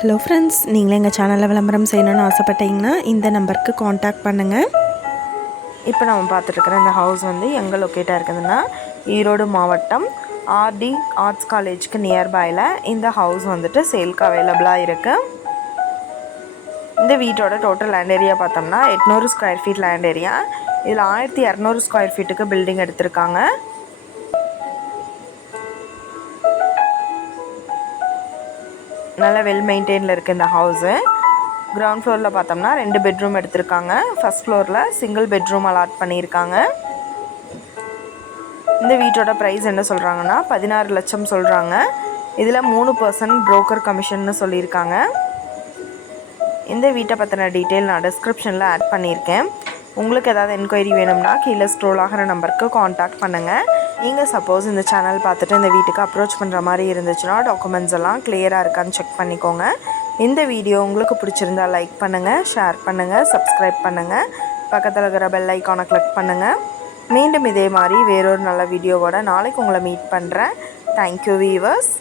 Hello friends, நீங்களே எங்கள் சேனலில் விளம்பரம் செய்யணும்னு ஆசைப்பட்டீங்கன்னா இந்த நம்பருக்கு காண்டாக்ட் பண்ணுங்கள். இப்போ நம்ம பார்த்துட்ருக்குற இந்த ஹவுஸ் வந்து எங்கே லொக்கேட்டாக இருக்குதுன்னா ஈரோடு மாவட்டம் ஆர்டி ஆர்ட்ஸ் காலேஜுக்கு நியர்பையில் இந்த ஹவுஸ் வந்துட்டு சேல்க்கு அவைலபிளாக இருக்குது. இந்த வீட்டோட டோட்டல் லேண்ட் ஏரியா பார்த்தோம்னா 800 ஸ்கொயர் ஃபீட் லேண்ட் ஏரியா. இதில் 1200 ஸ்கொயர் ஃபீட்டுக்கு பில்டிங் எடுத்திருக்காங்க. நல்லா வெல் மெயின்டைனில் இருக்குது இந்த ஹவுஸு. கிரவுண்ட் ஃப்ளோரில் பார்த்தோம்னா 2 பெட்ரூம் எடுத்திருக்காங்க. ஃபஸ்ட் ஃப்ளோரில் சிங்கிள் பெட்ரூம் அலாட் பண்ணியிருக்காங்க. இந்த வீட்டோட ப்ரைஸ் என்ன சொல்கிறாங்கன்னா 16 லட்சம் சொல்கிறாங்க. இதில் 3% புரோக்கர் கமிஷன்னு சொல்லியிருக்காங்க. இந்த வீட்டை பற்றின டீட்டெயில் நான் டிஸ்கிரிப்ஷனில் ஆட் பண்ணியிருக்கேன். உங்களுக்கு ஏதாவது என்கொயரி வேணும்னா கீழே ஸ்க்ரோல் ஆகிற நம்பருக்கு காண்டாக்ட் பண்ணுங்கள். நீங்கள் சப்போஸ் இந்த சேனல் பார்த்துட்டு இந்த வீட்டுக்கு அப்ரோச் பண்ணுற மாதிரி இருந்துச்சுன்னா டாக்குமெண்ட்ஸ் எல்லாம் கிளியராக இருக்கான்னு செக் பண்ணிக்கோங்க. இந்த வீடியோ உங்களுக்கு பிடிச்சிருந்தால் லைக் பண்ணுங்கள், ஷேர் பண்ணுங்கள், சப்ஸ்கிரைப் பண்ணுங்கள், பக்கத்தில் இருக்கிற பெல் ஐக்கானை கிளிக் பண்ணுங்கள். மீண்டும் இதே மாதிரி வேறொரு நல்ல வீடியோவோட நாளைக்கு உங்களை மீட் பண்ணுறேன். Thank you viewers.